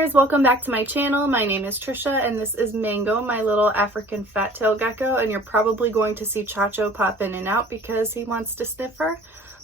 listeners, welcome back to my channel. My name is Trisha and this is Mango, my little African fat-tailed gecko, and you're probably going to see Chacho pop in and out because he wants to sniff her.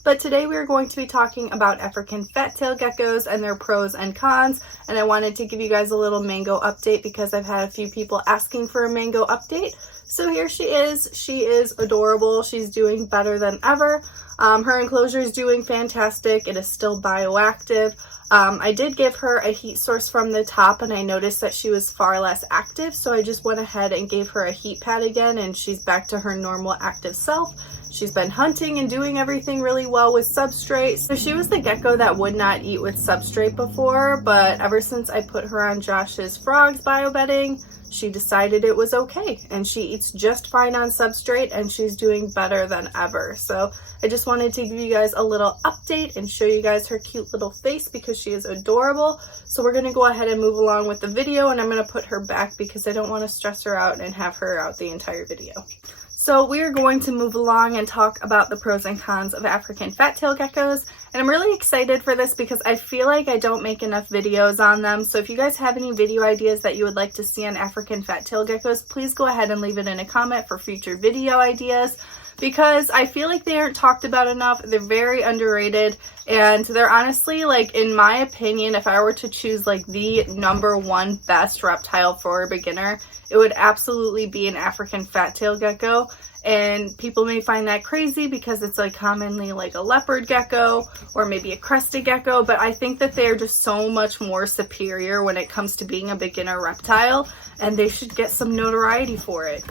But today we are going to be talking about African fat-tailed geckos and their pros and cons, and I wanted to give you guys a little Mango update because I've had a few people asking for a Mango update. So here she is. She is adorable. She's doing better than ever. Her enclosure is doing fantastic. It is still bioactive. I did give her a heat source from the top and I noticed that she was far less active, so I just went ahead and gave her a heat pad again and she's back to her normal active self. She's been hunting and doing everything really well with substrate. So she was the gecko that would not eat with substrate before, but ever since I put her on Josh's frogs biobedding, she decided it was okay and she eats just fine on substrate and she's doing better than ever. So I just wanted to give you guys a little update and show you guys her cute little face because she is adorable. So we're going to go ahead and move along with the video, and I'm going to put her back because I don't want to stress her out and have her out the entire video. So we are going to move along and talk about the pros and cons of African fat-tailed geckos. And I'm really excited for this because I feel like I don't make enough videos on them. So if you guys have any video ideas that you would like to see on African fat-tailed geckos, please go ahead and leave it in a comment for future video ideas, because I feel like they aren't talked about enough. They're very underrated, and they're honestly, like, in my opinion, if I were to choose like the #1 best reptile for a beginner, it would absolutely be an African fat-tailed gecko. And people may find that crazy because it's like commonly like a leopard gecko or maybe a crested gecko, but I think that they're just so much more superior when it comes to being a beginner reptile, and they should get some notoriety for it.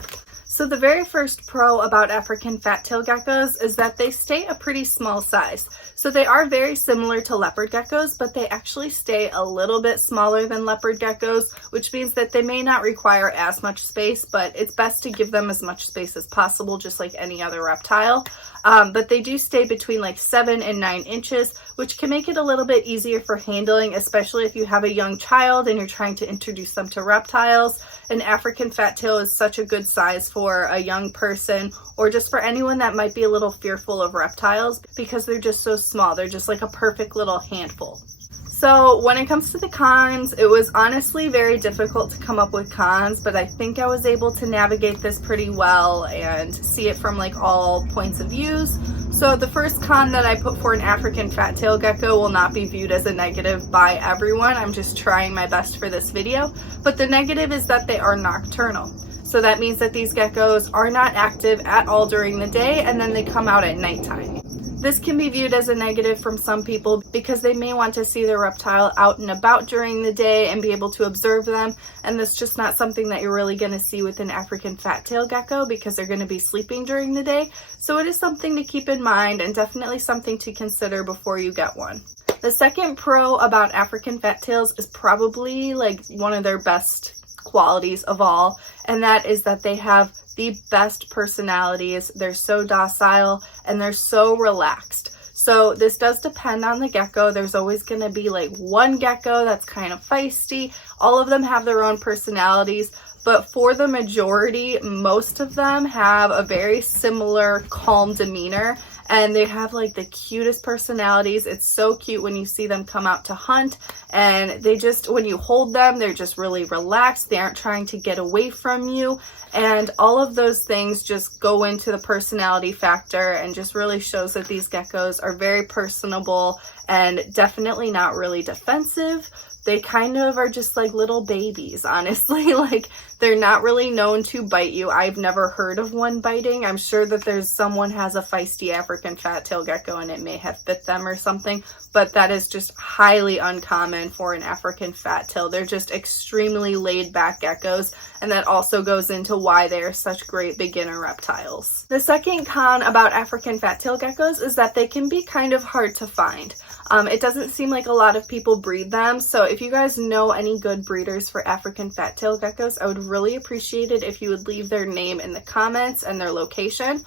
So the very first pro about African fat-tailed geckos is that they stay a pretty small size. So they are very similar to leopard geckos, but they actually stay a little bit smaller than leopard geckos, which means that they may not require as much space, but it's best to give them as much space as possible, just like any other reptile. But they do stay between like 7 and 9 inches, which can make it a little bit easier for handling, especially if you have a young child and you're trying to introduce them to reptiles. An African fat-tail is such a good size for a young person, or just for anyone that might be a little fearful of reptiles, because they're just so small. They're just like a perfect little handful. So when it comes to the cons, it was honestly very difficult to come up with cons, but I think I was able to navigate this pretty well and see it from like all points of views. So the first con that I put for an African fat-tailed gecko will not be viewed as a negative by everyone. I'm just trying my best for this video. But the negative is that they are nocturnal. So that means that these geckos are not active at all during the day, and then they come out at nighttime. This can be viewed as a negative from some people because they may want to see their reptile out and about during the day and be able to observe them, and that's just not something that you're really going to see with an African fat-tailed gecko because they're going to be sleeping during the day. So it is something to keep in mind and definitely something to consider before you get one. The second pro about African fat-tails is probably like one of their best qualities of all, and that is that they have the best personalities. They're so docile and they're so relaxed. So this does depend on the gecko. There's always going to be like one gecko that's kind of feisty. All of them have their own personalities, but for the majority, most of them have a very similar calm demeanor, and they have like the cutest personalities. It's so cute when you see them come out to hunt, and they just, when you hold them, they're just really relaxed. They aren't trying to get away from you, and all of those things just go into the personality factor and just really shows that these geckos are very personable and definitely not really defensive. They kind of are just like little babies, honestly. Like, they're not really known to bite you. I've never heard of one biting. I'm sure that there's someone has a feisty African fat-tailed gecko and it may have bit them or something, but that is just highly uncommon for an African fat-tail. They're just extremely laid-back geckos, and that also goes into why they are such great beginner reptiles. The second con about African fat-tailed geckos is that they can be kind of hard to find. It doesn't seem like a lot of people breed them, so if you guys know any good breeders for African fat-tailed geckos, I would really appreciate it if you would leave their name in the comments and their location,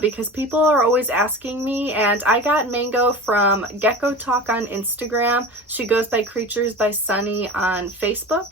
because people are always asking me, and I got Mango from Gecko Talk on Instagram. She goes by Creatures by Sunny on Facebook,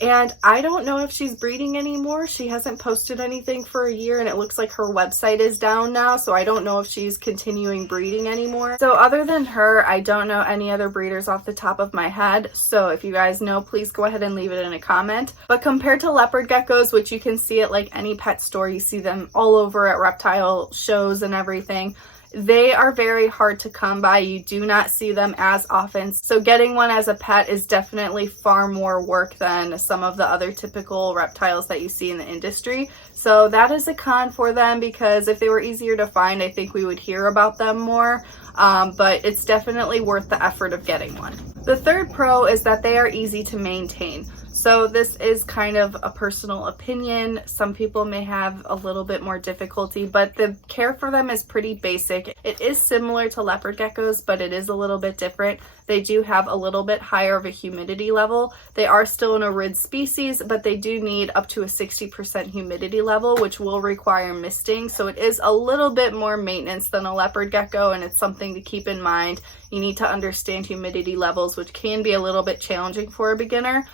And I don't know if she's breeding anymore. She hasn't posted anything for a year, and it looks like her website is down now, so I don't know if she's continuing breeding anymore. So other than her, I don't know any other breeders off the top of my head. So if you guys know, please go ahead and leave it in a comment. But compared to leopard geckos, which you can see at like any pet store, you see them all over at reptile shows and everything, they are very hard to come by. You do not see them as often. So getting one as a pet is definitely far more work than some of the other typical reptiles that you see in the industry. So that is a con for them, because if they were easier to find, I think we would hear about them more. But it's definitely worth the effort of getting one. The third pro is that they are easy to maintain. So this is kind of a personal opinion. Some people may have a little bit more difficulty, but the care for them is pretty basic. It is similar to leopard geckos, but it is a little bit different. They do have a little bit higher of a humidity level. They are still an arid species, but they do need up to a 60% humidity level, which will require misting. So it is a little bit more maintenance than a leopard gecko, and it's something to keep in mind. You need to understand humidity levels, which can be a little bit challenging for a beginner.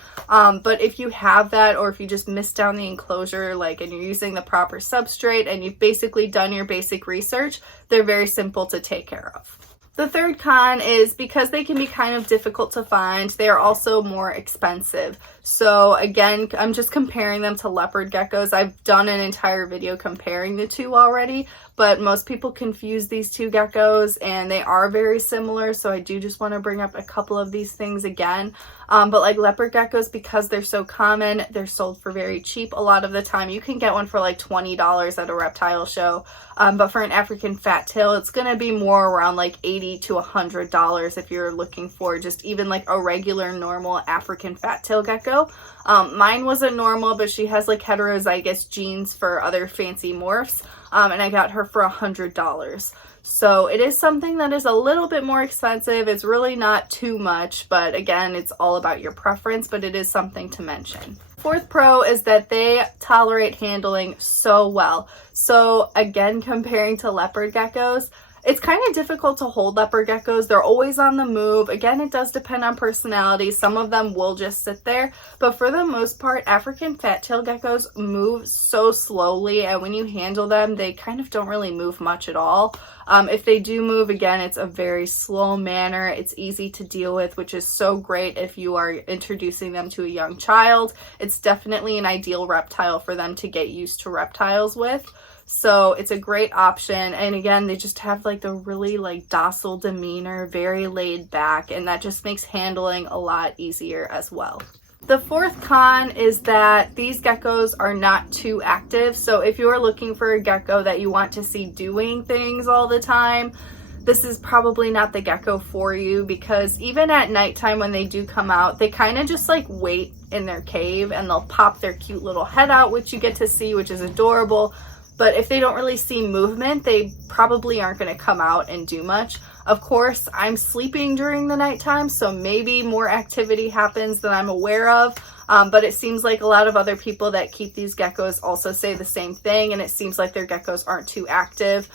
But if you have that, or if you just miss down the enclosure, and you're using the proper substrate and you've basically done your basic research, they're very simple to take care of. The third con is because they can be kind of difficult to find, they are also more expensive. So again, I'm just comparing them to leopard geckos. I've done an entire video comparing the two already, but most people confuse these two geckos and they are very similar. So I do just want to bring up a couple of these things again. But like leopard geckos, because they're so common, they're sold for very cheap. A lot of the time you can get one for like $20 at a reptile show. But for an African fat tail, it's going to be more around like $80 to $100 if you're looking for just even like a regular normal African fat tail gecko. Mine wasn't normal, but she has like heterozygous genes for other fancy morphs. And I got her for $100. So it is something that is a little bit more expensive. It's really not too much, but again, it's all about your preference, but it is something to mention. Fourth pro is that they tolerate handling so well. So again, comparing to leopard geckos, it's kind of difficult to hold leopard geckos. They're always on the move. Again, it does depend on personality. Some of them will just sit there, but for the most part, African fat-tail geckos move so slowly, and when you handle them, they kind of don't really move much at all. If they do move, again, it's a very slow manner. It's easy to deal with, which is so great if you are introducing them to a young child. It's definitely an ideal reptile for them to get used to reptiles with. So it's a great option. And again, they just have like the really like docile demeanor, very laid back, and that just makes handling a lot easier as well. The fourth con is that these geckos are not too active. So if you're looking for a gecko that you want to see doing things all the time, this is probably not the gecko for you, because even at nighttime when they do come out, they kind of just like wait in their cave and they'll pop their cute little head out, which you get to see, which is adorable. But if they don't really see movement, they probably aren't going to come out and do much. Of course, I'm sleeping during the nighttime, so maybe more activity happens than I'm aware of. But it seems like a lot of other people that keep these geckos also say the same thing, and it seems like their geckos aren't too active.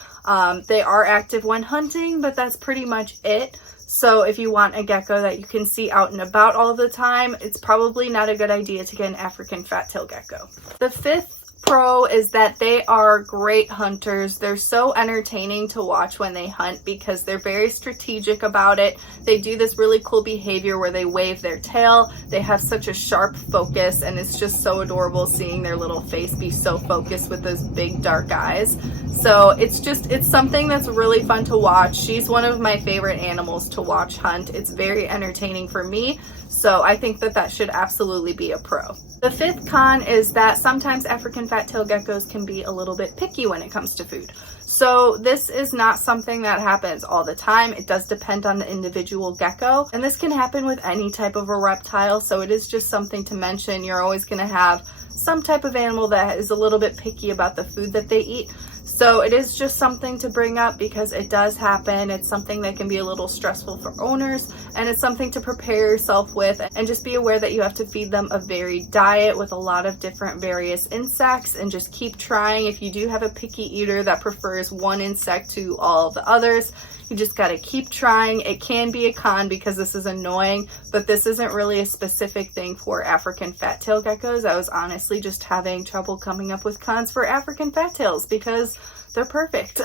They are active when hunting, but that's pretty much it. So if you want a gecko that you can see out and about all the time, it's probably not a good idea to get an African fat-tail gecko. The fifth pro is that they are great hunters. They're so entertaining to watch when they hunt because they're very strategic about it. They do this really cool behavior where they wave their tail. They have such a sharp focus, and it's just so adorable seeing their little face be so focused with those big dark eyes. So it's something that's really fun to watch. She's one of my favorite animals to watch hunt. It's very entertaining for me. So I think that that should absolutely be a pro. The fifth con is that sometimes African fat-tail geckos can be a little bit picky when it comes to food. So this is not something that happens all the time. It does depend on the individual gecko, and this can happen with any type of a reptile. So it is just something to mention. You're always going to have some type of animal that is a little bit picky about the food that they eat. So it is just something to bring up because it does happen. It's something that can be a little stressful for owners, and it's something to prepare yourself with, and just be aware that you have to feed them a varied diet with a lot of different various insects, and just keep trying. If you do have a picky eater that prefers one insect to all of the others, You just got to keep trying. It can be a con because this is annoying, but this isn't really a specific thing for African fat-tailed geckos. I was honestly just having trouble coming up with cons for African fat-tails because they're perfect.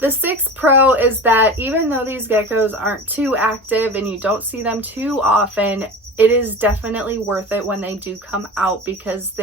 The sixth pro is that even though these geckos aren't too active and you don't see them too often, it is definitely worth it when they do come out, because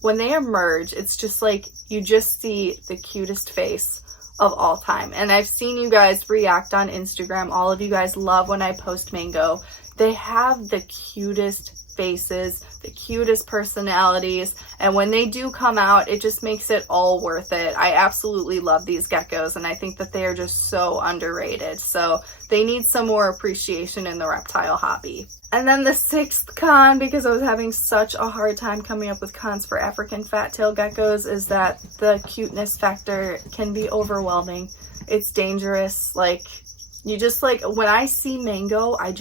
when they emerge, it's just like you just see the cutest face of all time. And I've seen you guys react on Instagram. All of you guys love when I post Mango. They have the cutest faces, the cutest personalities, and when they do come out, it just makes it all worth it. I absolutely love these geckos, and I think that they are just so underrated. So they need some more appreciation in the reptile hobby. And then the sixth con, because I was having such a hard time coming up with cons for African fat-tailed geckos, is that the cuteness factor can be overwhelming. It's dangerous. Like, you just, like, when I see Mango, I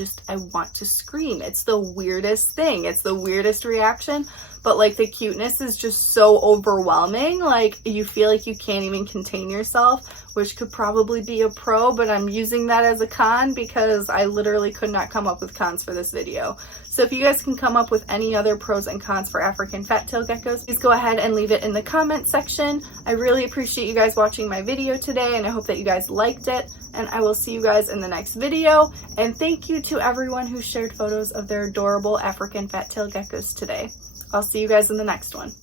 want to scream. It's the weirdest thing. It's the weirdest reaction. But, like, the cuteness is just so overwhelming. Like, you feel like you can't even contain yourself, which could probably be a pro, but I'm using that as a con because I literally could not come up with cons for this video. So if you guys can come up with any other pros and cons for African fat-tailed geckos, please go ahead and leave it in the comment section. I really appreciate you guys watching my video today, and I hope that you guys liked it, and I will see you guys in the next video. And thank you to everyone who shared photos of their adorable African fat-tailed geckos today. I'll see you guys in the next one.